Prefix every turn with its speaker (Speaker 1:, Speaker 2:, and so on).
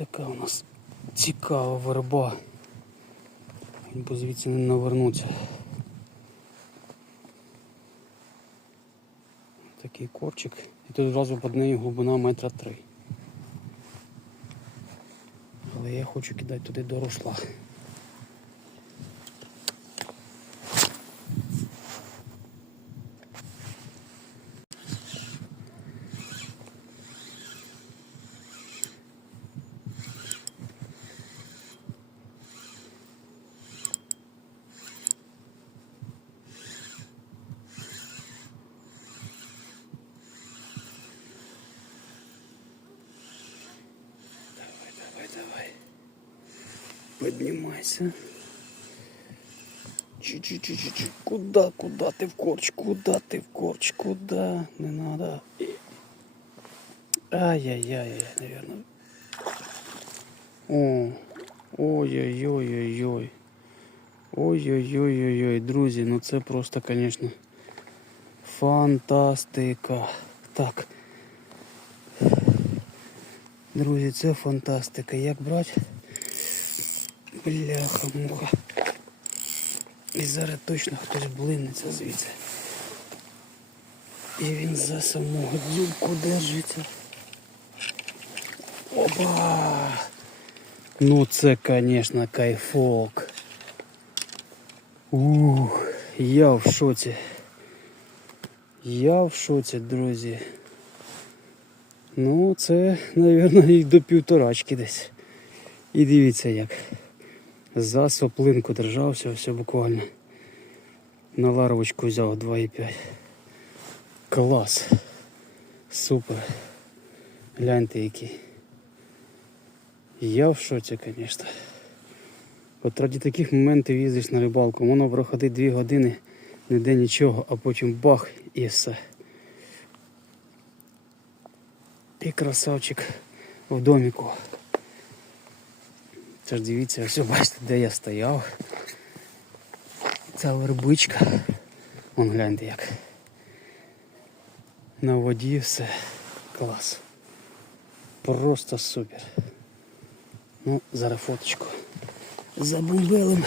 Speaker 1: така у нас цікава верба. Бо звідси не навернуться. Такий корчик. І тут одразу під нею глибина метра три. Але я хочу кидати туди до рушла. Поднимайся. Чуть-чуть-чуть. Куда, куда ты в корч? Куда ты в корч? Куда? Не надо. Ай-яй-яй, наверное. О, ой-ой-ой-ой-ой. Ой-ой-ой-ой-ой, друзі, ну це просто, звісно, фантастика. Так. Друзі, це фантастика. Як брати? Бляха, муха. І зараз точно хтось блиниться звідси. І він за самого дзюбку держиться. Опа! Ну це, звісно, кайфок. Ух, я в шоці. Я в шоці, друзі. Ну, це, мабуть, і до півторачки десь. І дивіться як. За соплинку держався, все буквально. На ларовочку взяв 2,5. Клас. Супер. Гляньте який. Я в шоці, звісно. От раді таких моментів їздиш на рибалку, воно проходить 2 години, ніде нічого, а потім бах і все. І красавчик в доміку. Це ж дивіться, ось бачите, де я стояв. Ця вербичка. Вон гляньте як. На воді все. Клас. Просто супер. Ну, зараз фоточку. За бомбелем